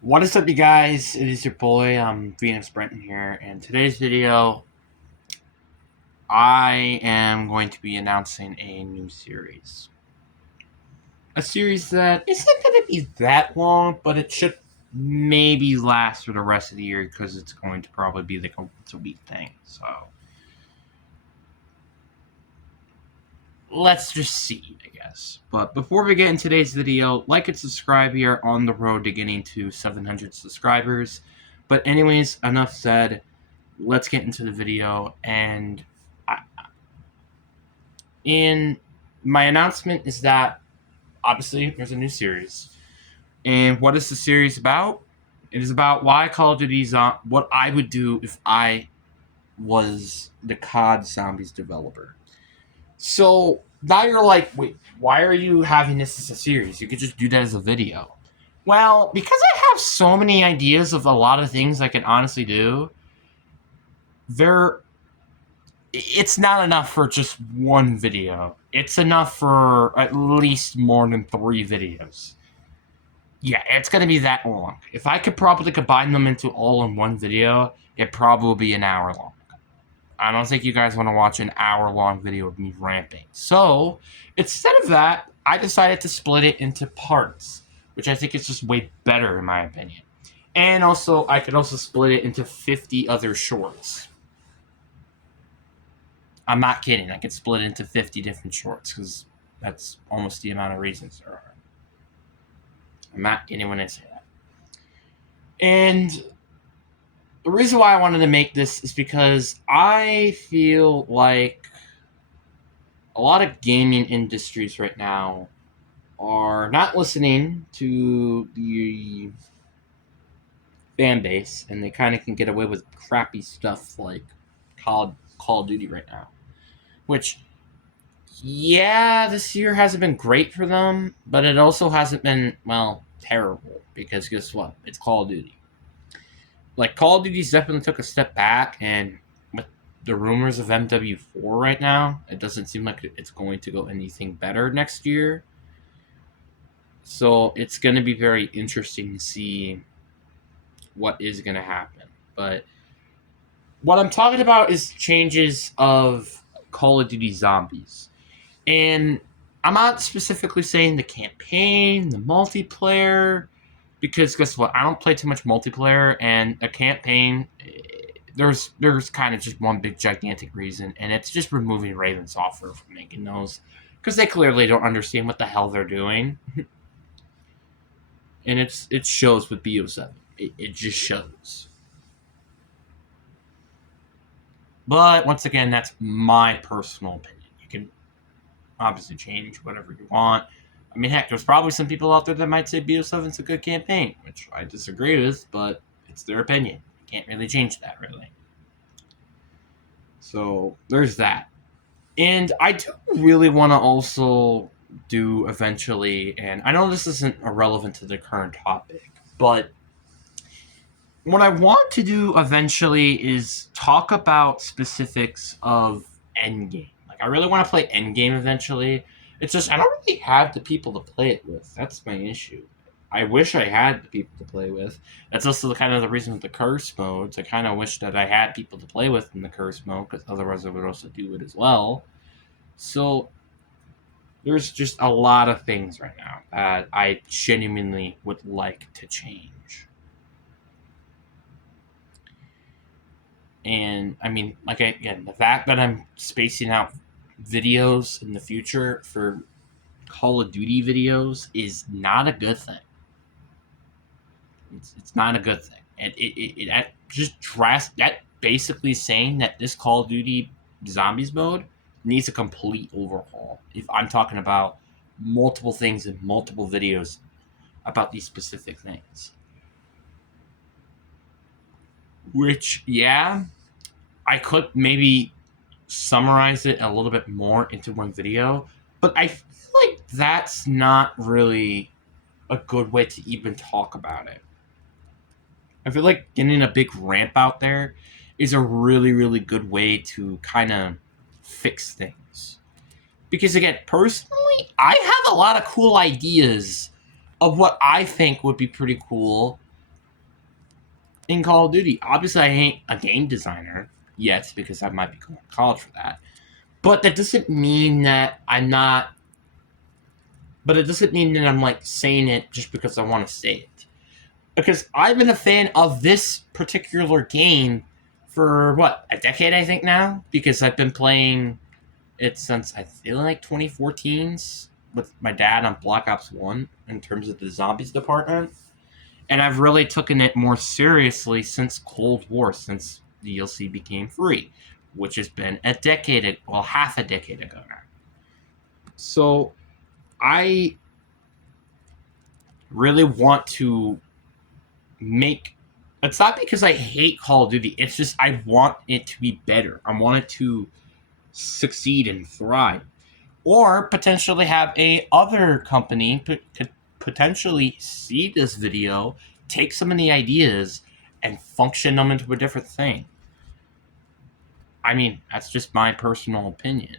What is up, you guys? It is your boy, Phoenix Brenton here, and today's video, I am going to be announcing a new series. A series that isn't going to be that long, but it should maybe last for the rest of the year because it's going to probably be like a once a week thing. So, let's just see, I guess. But before we get in today's video, like and subscribe. We are on the road to getting to 700 subscribers. But anyways, enough said. Let's get into the video. And in my announcement is that obviously there's a new series. And what is the series about? It is about why Call of Duty what I would do if I was the COD Zombies developer. So now you're like, wait, why are you having this as a series? You could just do that as a video. Well, because I have so many ideas of a lot of things I can honestly do, there it's not enough for just one video. It's enough for at least more than 3 videos. Yeah, it's going to be that long. If I could probably combine them into all in one video, it'd probably be an hour long. I don't think you guys want to watch an hour-long video of me ramping. So, instead of that, I decided to split it into parts, which I think is just way better in my opinion. And also, I could also split it into 50 other shorts. I'm not kidding. I could split it into 50 different shorts because that's almost the amount of reasons there are. I'm not kidding when I say that. And the reason why I wanted to make this is because I feel like a lot of gaming industries right now are not listening to the fan base, and they kind of can get away with crappy stuff like Call of Duty right now. Which, yeah, this year hasn't been great for them, but it also hasn't been, well, terrible, because guess what? It's Call of Duty. Like, Call of Duty's definitely took a step back, and with the rumors of MW4 right now, it doesn't seem like it's going to go anything better next year. So it's going to be very interesting to see what is going to happen. But what I'm talking about is changes of Call of Duty Zombies. And I'm not specifically saying the campaign, the multiplayer, because guess what? I don't play too much multiplayer, and a campaign, there's kind of just one big gigantic reason, and it's just removing Raven Software from making those, because they clearly don't understand what the hell they're doing, and it shows with BO7. It just shows. But once again, that's my personal opinion. You can obviously change whatever you want. I mean, heck, there's probably some people out there that might say BO7 is a good campaign, which I disagree with, but it's their opinion. You can't really change that, really. So there's that. And I do really want to also do eventually, and I know this isn't irrelevant to the current topic, but what I want to do eventually is talk about specifics of Endgame. Like, I really want to play Endgame eventually. It's just, I don't really have the people to play it with. That's my issue. I wish I had the people to play with. That's also kind of the reason with the curse modes. I kind of wish that I had people to play with in the curse mode, because otherwise I would also do it as well. So, there's just a lot of things right now that I genuinely would like to change. And I mean, like, again, the fact that I'm spacing out videos in the future for Call of Duty videos is not a good thing. It's not a good thing. And it just that basically saying that this Call of Duty Zombies mode needs a complete overhaul. If I'm talking about multiple things in multiple videos about these specific things. Which, yeah, I could maybe summarize it a little bit more into one video, but I feel like that's not really a good way to even talk about it. I feel like getting a big ramp out there is a really, really good way to kind of fix things. Because, again, personally, I have a lot of cool ideas of what I think would be pretty cool in Call of Duty. Obviously, I ain't a game designer yet because I might be going to college for that. But that doesn't mean that I'm not. But it doesn't mean that I'm like saying it just because I want to say it. Because I've been a fan of this particular game for what, a decade, I think now? Because I've been playing it since I feel like 2014's with my dad on Black Ops 1 in terms of the zombies department. And I've really taken it more seriously since Cold War, since DLC became free, which has been a decade, well, half a decade ago now. So I really want to make. It's not because I hate Call of Duty. It's just I want it to be better. I want it to succeed and thrive, or potentially have a other company could potentially see this video, take some of the ideas, and function them into a different thing. I mean, that's just my personal opinion.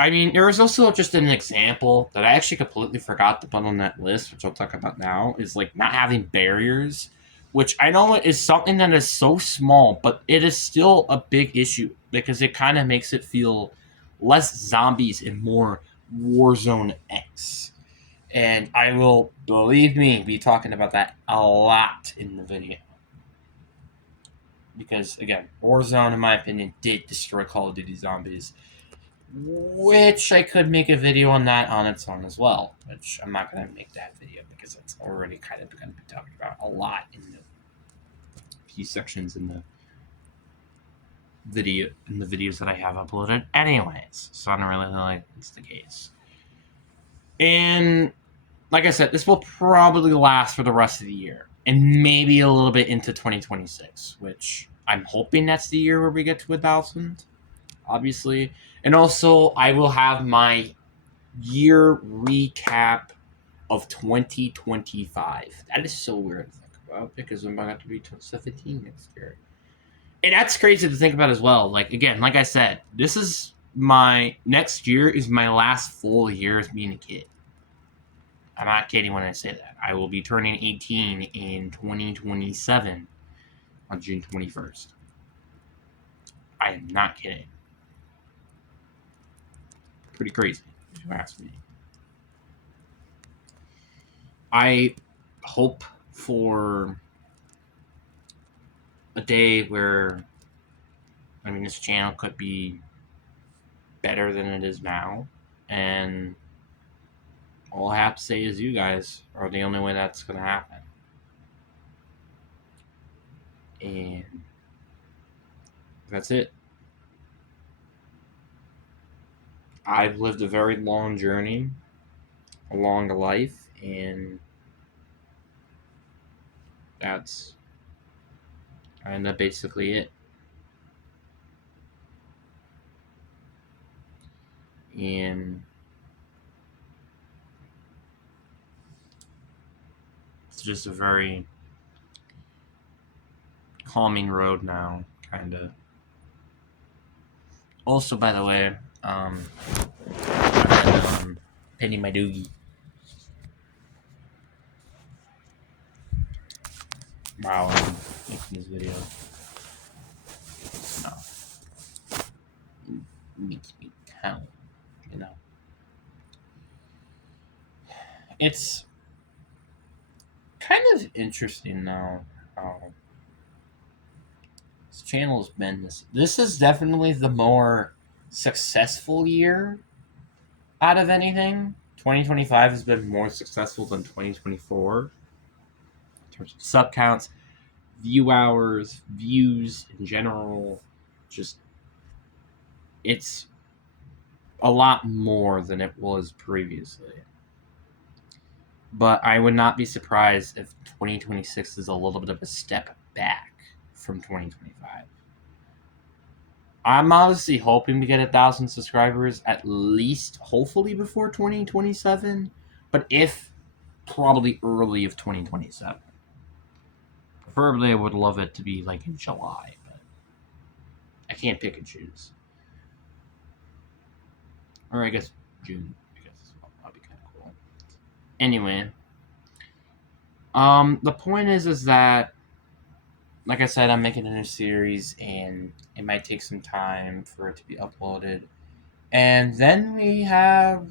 I mean, there is also just an example that I actually completely forgot to put on that list, which I'll talk about now, is like not having barriers, which I know is something that is so small, but it is still a big issue because it kind of makes it feel less zombies and more Warzone X. And I will, believe me, be talking about that a lot in the video. Because, again, Warzone, in my opinion, did destroy Call of Duty Zombies. Which I could make a video on that on its own as well. Which I'm not going to make that video because it's already kind of going to be talked about a lot in the few sections in the videos that I have uploaded anyways. So I don't really like it's the case. And like I said, this will probably last for the rest of the year. And maybe a little bit into 2026, which I'm hoping that's the year where we get to 1,000, obviously. And also, I will have my year recap of 2025. That is so weird to think about because I'm about to be 17 next year. And that's crazy to think about as well. Like, again, like I said, this is my next year is my last full year as being a kid. I'm not kidding when I say that. I will be turning 18 in 2027 on June 21st. I am not kidding. Pretty crazy, if you ask me. I hope for a day where, I mean, this channel could be better than it is now. And all I have to say is you guys are the only way that's going to happen. And that's it. I've lived a very long journey, a long life, and that's kind of basically it. And it's just a very calming road now, kind of. Also, by the way, I've been pinning my doogie while I'm making this video. No. It makes me count, you know. It's kind of interesting now how this channel has been this is definitely the more successful year out of anything. 2025 has been more successful than 2024 in terms of sub counts, view hours, views in general. Just it's a lot more than it was previously. But I would not be surprised if 2026 is a little bit of a step back from 2025. I'm honestly hoping to get 1,000 subscribers at least, hopefully before 2027, but if probably early of 2027. Preferably, I would love it to be like in July, but I can't pick and choose. Or I guess June, I guess that'd be kind of cool. Anyway, The point is that, like I said, I'm making a new series, and it might take some time for it to be uploaded. And then we have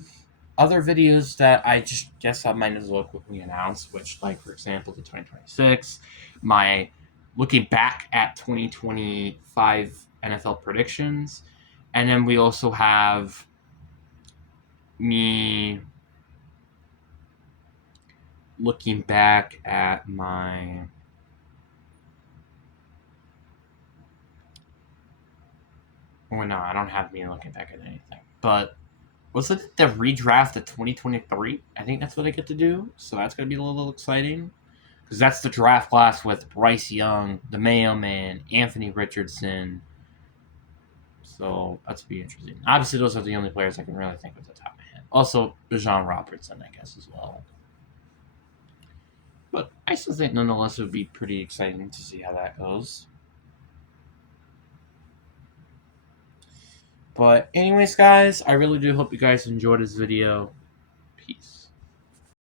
other videos that I just guess I might as well quickly announce, which, like, for example, the 2026, my looking back at 2025 NFL predictions. And then we also have me looking back at my oh no, I don't have me looking back at anything. But was it the redraft of 2023? I think that's what I get to do. So that's gonna be a little exciting. Because that's the draft class with Bryce Young, the Mayo Man, Anthony Richardson. So that's be interesting. Obviously, those are the only players I can really think of at the top of my head. Also, Bijan Robertson, I guess, as well. But I still think, nonetheless, it would be pretty exciting to see how that goes. But anyways, guys, I really do hope you guys enjoyed this video. Peace.